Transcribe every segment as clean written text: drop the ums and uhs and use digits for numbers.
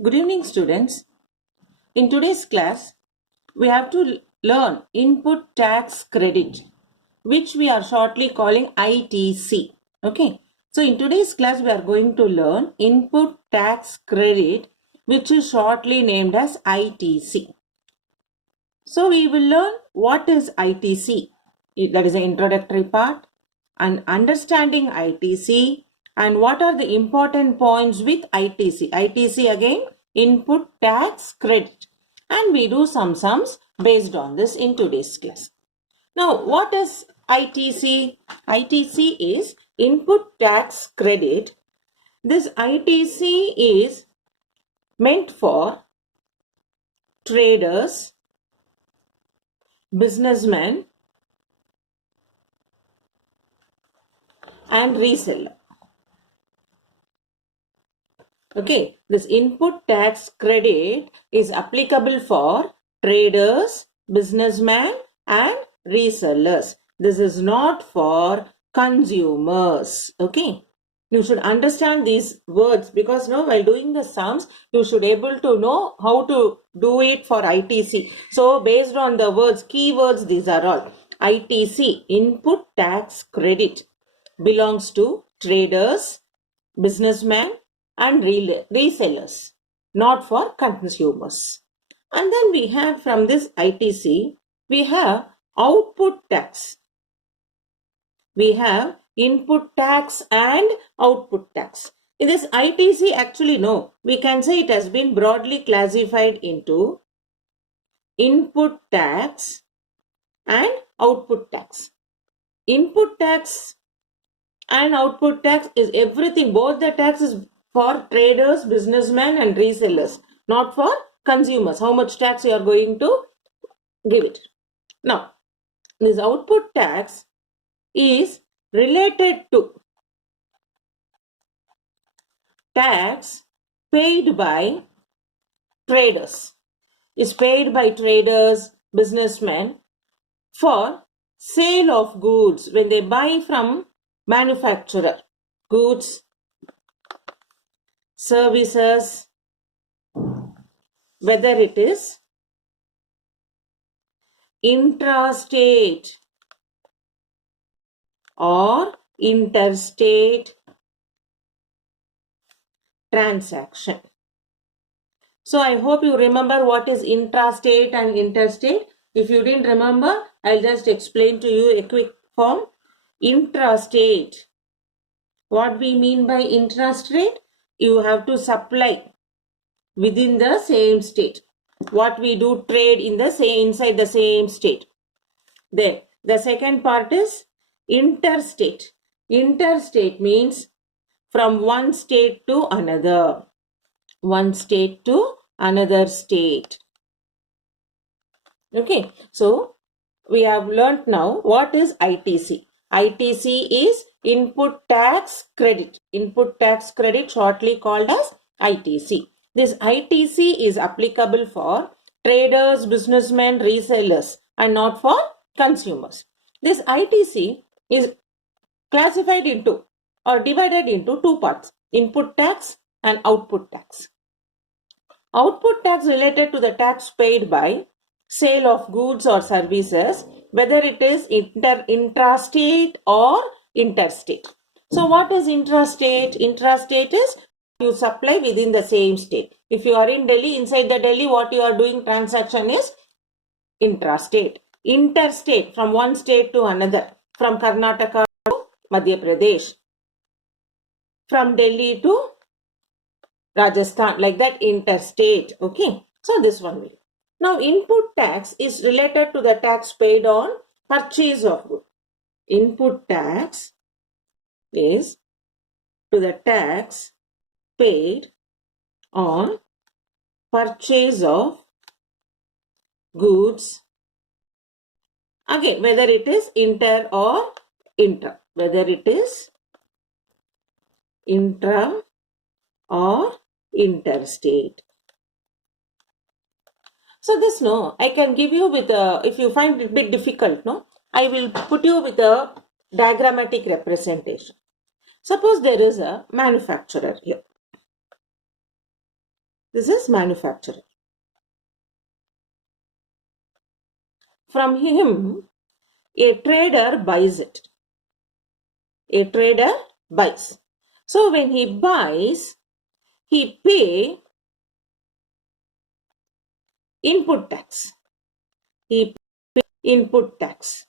Good evening, students. In today's class, we have to learn input tax credit, which we are shortly calling ITC. Okay. So in today's class, we are going to learn input tax credit, which is shortly named as ITC. So we will learn what is ITC. That is the introductory part, and understanding ITC, and what are the important points with ITC. ITC again, input tax credit, and we do some sums based on this in today's class. Now, what is ITC? ITC is input tax credit. This ITC is meant for traders, businessmen, and reseller. Okay, this input tax credit is applicable for traders, businessmen, and resellers. This is not for consumers. Okay, you should understand these words because while doing the sums, you should able to know how to do it for ITC. So based on the words, keywords, these are all. ITC, input tax credit, belongs to traders, businessmen, and resellers, not for consumers. And then we have from this ITC, we have output tax. We have input tax and output tax. In this ITC, actually no, we can say it has been broadly classified into input tax and output tax. Input tax and output tax is everything. Both the tax is for traders, businessmen, and resellers, not for consumers. How much tax you are going to give it. Now, this output tax is related to tax paid by traders. Is paid by traders, businessmen for sale of goods when they buy from manufacturer. Goods, services, whether it is intrastate or interstate transaction. So I hope you remember what is intrastate and interstate. If you didn't remember, I'll just explain to you a quick form. Intrastate. What we mean by intrastate? You have to supply within the same state. What we do trade in the same inside the same state. Then the second part is interstate. Interstate means from one state to another. One state to another state. Okay, so we have learnt now what is ITC. ITC is input tax credit. Input tax credit, shortly called as ITC. This ITC is applicable for traders, businessmen, resellers, and not for consumers. This ITC is classified into or divided into two parts: input tax and output tax. Output tax related to the tax paid by sale of goods or services, whether it is intrastate or interstate. So what is intrastate? Intrastate is you supply within the same state. If you are in Delhi, inside the Delhi, what you are doing transaction is intrastate. Interstate, from one state to another, from Karnataka to Madhya Pradesh, from Delhi to Rajasthan, like that, interstate. Okay, so this one will. Now, input tax is related to the tax paid on purchase of goods. Input tax is to the tax paid on purchase of goods. Again, whether it is inter or intra. Whether it is intra or interstate. So this I can give you with if you find it a bit difficult, I will put you with a diagrammatic representation. Suppose there is a manufacturer here. This is manufacturer. From him, a trader buys it. A trader buys. So when he buys, he pay input tax. He pay input tax.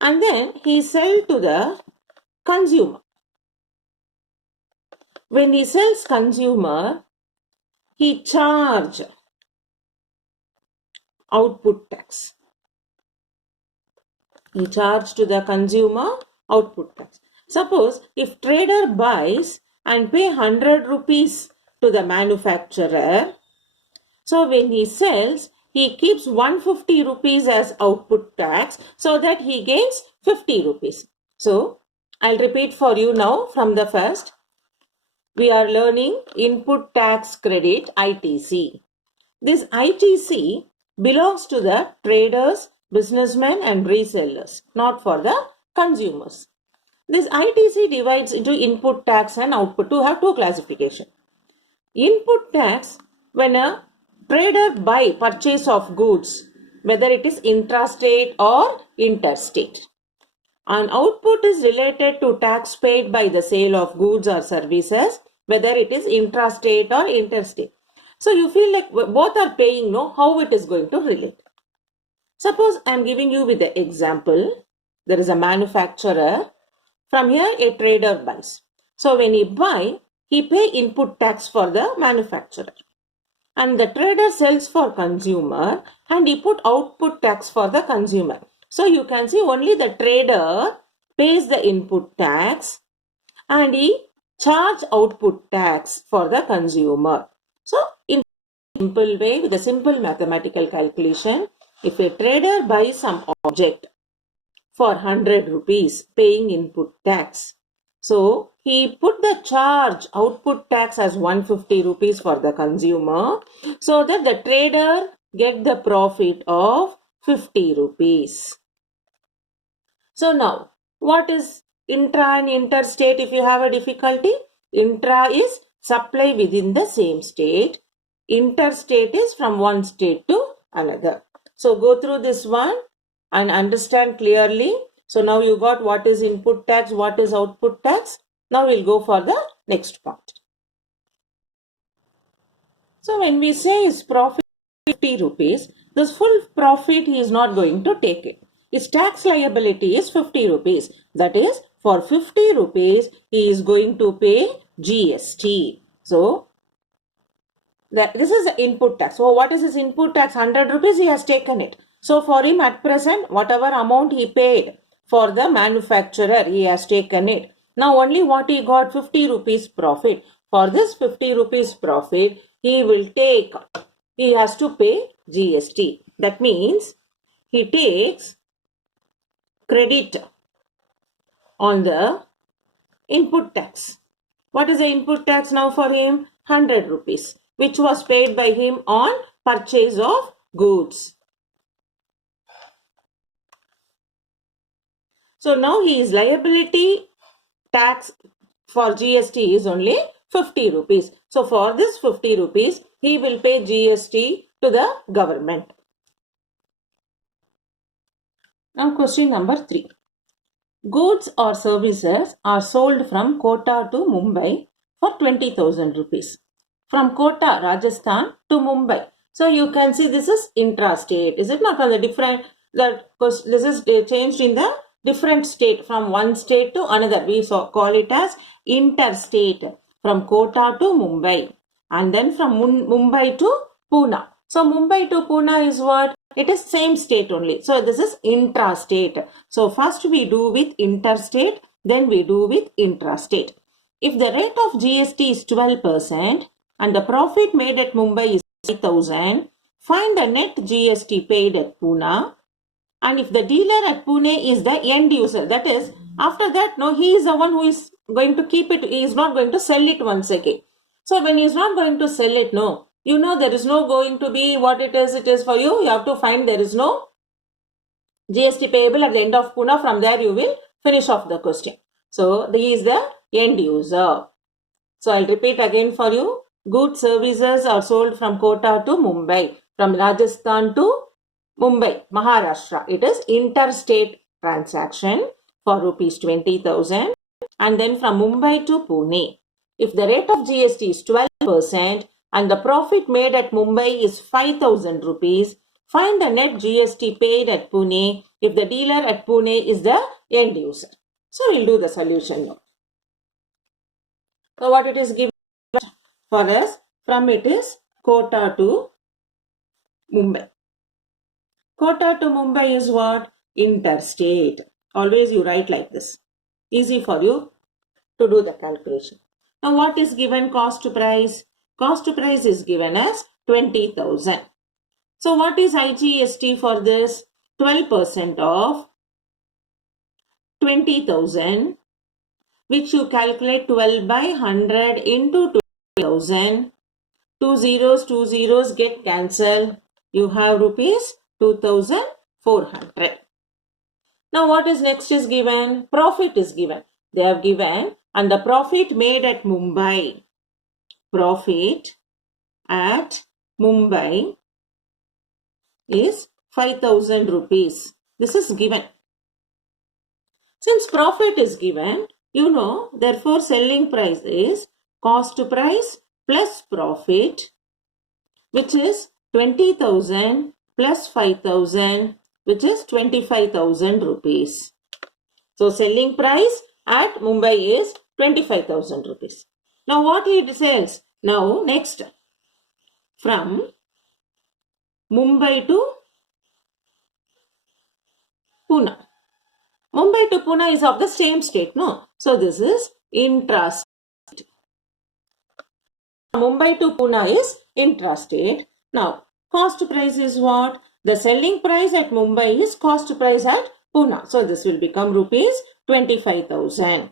And then he sell to the consumer. When he sells consumer, he charge output tax. He charge to the consumer output tax. Suppose if trader buys and pay 100 rupees to the manufacturer, so when he sells, he keeps 150 rupees as output tax so that he gains 50 rupees. So I'll repeat for you now from the first. We are learning input tax credit ITC. This ITC belongs to the traders, businessmen and resellers, not for the consumers. This ITC divides into input tax and output to have two classification. Input tax, when a trader buy purchase of goods, whether it is intrastate or interstate. And output is related to tax paid by the sale of goods or services, whether it is intrastate or interstate. So you feel like both are paying, no? How it is going to relate? Suppose I am giving you with the example. There is a manufacturer. From here a trader buys. So when he buy, he pay input tax for the manufacturer. And the trader sells for consumer and he put output tax for the consumer. So you can see only the trader pays the input tax and he charge output tax for the consumer. So in a simple way, with a simple mathematical calculation, if a trader buys some object for 100 rupees paying input tax, so he put the charge output tax as 150 rupees for the consumer so that the trader get the profit of 50 rupees. So now, what is intra and interstate if you have a difficulty? Intra is supply within the same state. Interstate is from one state to another. So go through this one and understand clearly. So now you got what is input tax, what is output tax. Now we'll go for the next part. So when we say his profit 50 rupees, this full profit he is not going to take it. His tax liability is 50 rupees. That is, for 50 rupees, he is going to pay GST. So, this is the input tax. So, what is his input tax? 100 rupees, he has taken it. So, for him at present, whatever amount he paid for the manufacturer, he has taken it. Now, only what he got, 50 rupees profit. For this 50 rupees profit, he has to pay GST. That means, he takes credit on the input tax. What is the input tax now for him? 100 rupees, which was paid by him on purchase of goods. So now his liability tax for GST is only 50 rupees. So for this 50 rupees, he will pay GST to the government. Now question number 3. Goods or services are sold from Kota to Mumbai for 20,000 rupees. From Kota, Rajasthan to Mumbai. So you can see this is intrastate. Is it not? From the different, because this is changed in the different state from one state to another. We call it as interstate. From Kota to Mumbai. And then from Mumbai to Pune. So Mumbai to Pune is what? It is same state only. So this is intrastate. So first we do with interstate, then we do with intrastate. If the rate of GST is 12% and the profit made at Mumbai is 5,000, find the net GST paid at Pune. And if the dealer at Pune is the end user, that is, after that, no, he is the one who is going to keep it. He is not going to sell it once again. So when he is not going to sell it, no, you know there is no going to be what it is for you. You have to find there is no GST payable at the end of Pune. From there you will finish off the question. So he is the end user. So I'll repeat again for you. goods services are sold from Kota to Mumbai, from Rajasthan to Mumbai, Maharashtra. It is interstate transaction for rupees 20,000, and then from Mumbai to Pune. If the rate of GST is 12% and the profit made at Mumbai is 5,000 rupees, find the net GST paid at Pune if the dealer at Pune is the end user. So we'll do the solution now. So what it is given for us, from it is Kota to Mumbai. Kota to Mumbai is what? Interstate. Always you write like this. Easy for you to do the calculation. Now what is given cost to price? Cost to price is given as 20,000. So what is IGST for this? 12% of 20,000, which you calculate 12 by 100 into 20,000. Two zeros get cancelled. You have rupees 2,400. Now what is next is given? Profit is given. They have given, and the profit made at Mumbai. Profit at Mumbai is 5,000 rupees. This is given. Since profit is given, you know, therefore selling price is cost to price plus profit, which is 20,000 plus 5,000, which is 25,000 rupees. So selling price at Mumbai is 25,000 rupees. Now what it sells? Now next, from Mumbai to Pune. Mumbai to Pune is of the same state, no? So this is intrastate. Mumbai to Pune is intrastate. Now, cost price is what? The selling price at Mumbai is cost price at Pune. So this will become rupees 25,000.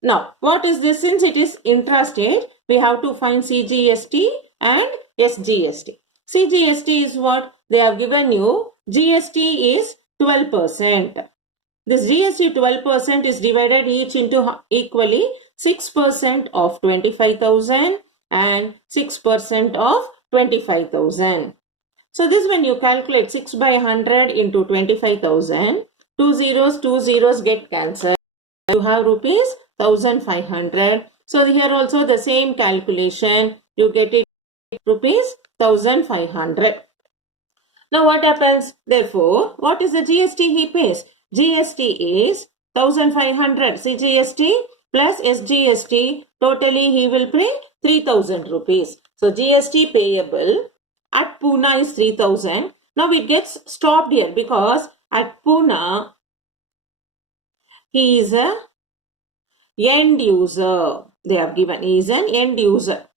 Now, what is this? Since it is intrastate, we have to find CGST and SGST. CGST is what? They have given you. GST is 12%. This GST 12% is divided each into equally 6% of 25,000 and 6% of 25,000. So this, when you calculate 6 by 100 into 25,000, two zeros get cancelled. You have rupees 1,500. So here also the same calculation. You get it rupees 1,500. Now what happens? Therefore, what is the GST he pays? GST is 1,500 CGST plus SGST. Totally he will pay 3,000 rupees. So GST payable at Pune is 3,000. Now it gets stopped here because at Pune he is a end user. They have given he is an end user.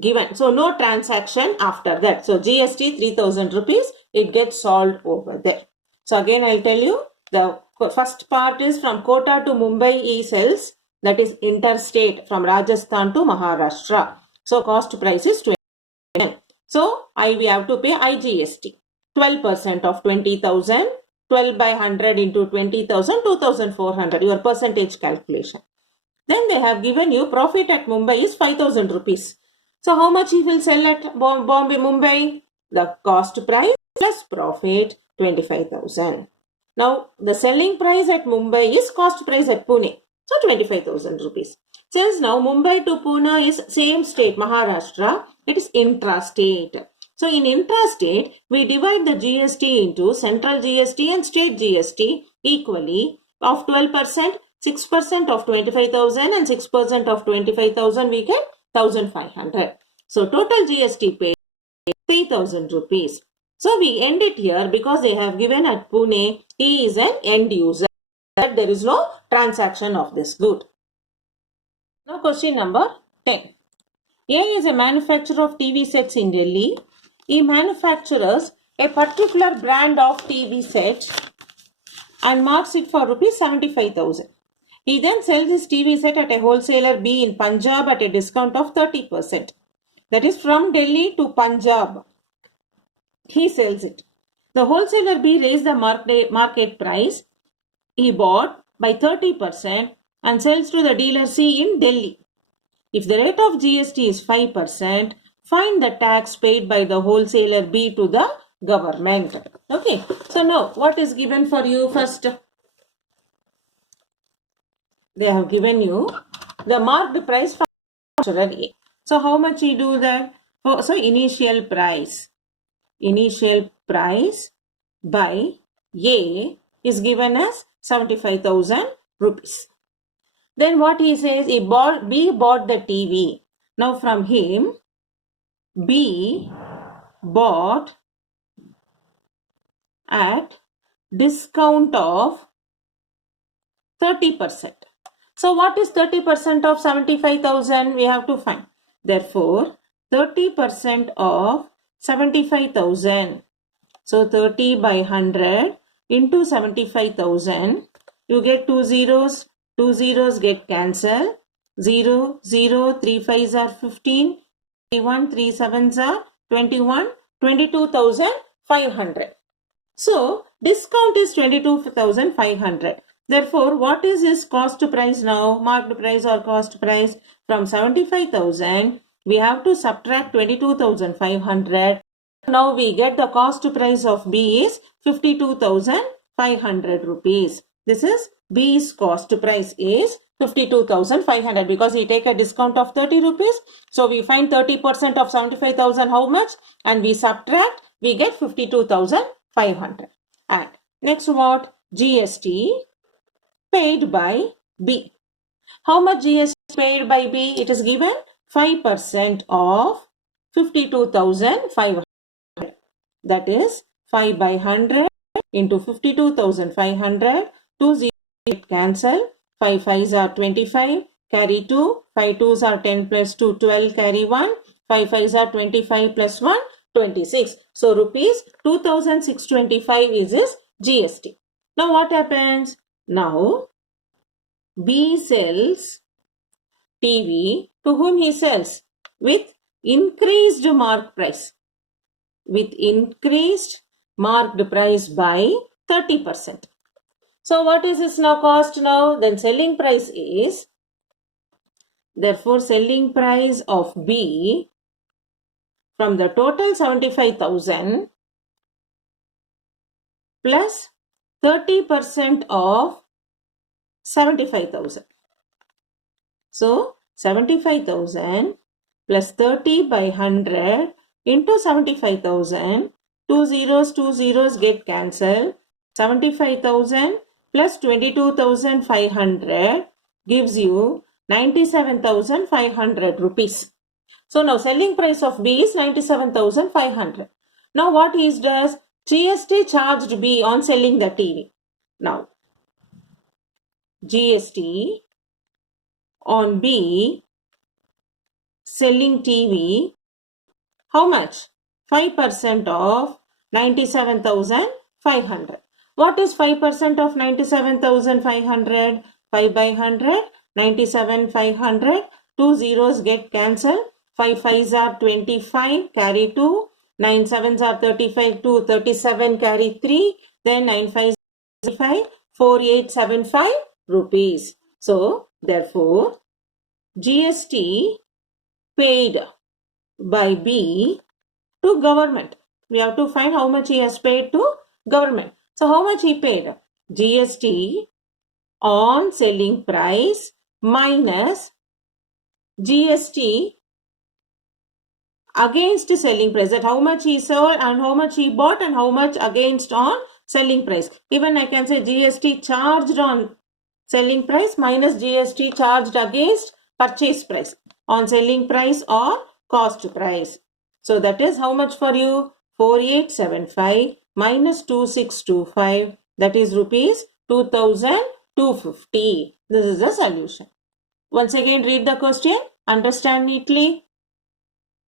Given. So no transaction after that. So GST 3,000 rupees. It gets solved over there. So again I'll tell you. The first part is from Kota to Mumbai he sells, that is interstate from Rajasthan to Maharashtra. So cost price is 20. So we have to pay IGST. 12% of 20,000, 12 by 100 into 20,000, 2,400, your percentage calculation. Then they have given you profit at Mumbai is 5,000 rupees. So how much he will sell at Bombay, Mumbai? The cost price plus profit 25,000. Now, the selling price at Mumbai is cost price at Pune. So, 25,000 rupees. Since now Mumbai to Pune is same state, Maharashtra, it is intrastate. So, in intrastate, we divide the GST into central GST and state GST equally. Of 12%, 6% of 25,000 and 6% of 25,000 we get 1,500. So, total GST paid 3,000 rupees. So we end it here because they have given at Pune, he is an end user. There is no transaction of this good. Now question number 10. A is a manufacturer of TV sets in Delhi. He manufactures a particular brand of TV set and marks it for rupees 75,000. He then sells his TV set at a wholesaler B in Punjab at a discount of 30%. That is from Delhi to Punjab. He sells it. The wholesaler B raised the market price. He bought by 30% and sells to the dealer C in Delhi. If the rate of GST is 5%, find the tax paid by the wholesaler B to the government. Okay. So now what is given for you first? They have given you the marked price for insurer A. So how much you do that? So initial price by A is given as 75,000 rupees. Then what he says, B bought the TV. Now from him, B bought at discount of 30%. So what is 30% of 75,000? We have to find. Therefore, 30% of 75,000. So 30 by 100 into 75,000. You get two zeros. Two zeros get cancelled. 0, 0, 3 5s are 15. 21, 3 7s are 21. 22,500. So discount is 22,500. Therefore, what is his cost price now? Marked price or cost price? From 75,000, we have to subtract 22,500. Now we get the cost price of B is 52,500 rupees. This is B's cost price is 52,500 because he take a discount of 30 rupees. So we find 30% of 75,000 how much? And we subtract, we get 52,500. And next what? GST paid by B. How much GST paid by B? It is given 5% of 52,500. That is 5 by 100 into 52,500. 2 zeros cancel. 5 5s are 25. Carry 2. 5 2s are 10 plus 2, 12. Carry 1. 5 5s are 25 plus 1, 26. So rupees 2,625 is his GST. Now what happens? Now B sells TV. To whom he sells? With increased mark price. With increased marked price by 30%. So what is its now cost now? Then selling price is, therefore selling price of B from the total 75,000 plus 30% of 75,000. So 75,000 plus 30 by 100 into 75,000. 2 zeros get cancelled. 75,000 plus 22,500 gives you 97,500 rupees. So now selling price of B is 97,500. Now what he does? GST charged B on selling the TV. Now GST on B selling TV, how much? 5% of 97,500. What is 5% of 97,500? 5 by 100, 97,500. 2 zeros get cancelled. 5 5s are 25, carry 2. 9 7s are 35, 2, 37, carry 3. Then 9 5s are 35, 4875 rupees. So, therefore, GST paid by B to government. We have to find how much he has paid to government. So, how much he paid? GST on selling price minus GST against selling price. That how much he sold and how much he bought and how much against on selling price. Even I can say GST charged on selling price minus GST charged against purchase price on selling price or cost price. So that is how much for you? 4875 minus 2625, that is rupees 2,250. This is the solution. Once again read the question, understand neatly.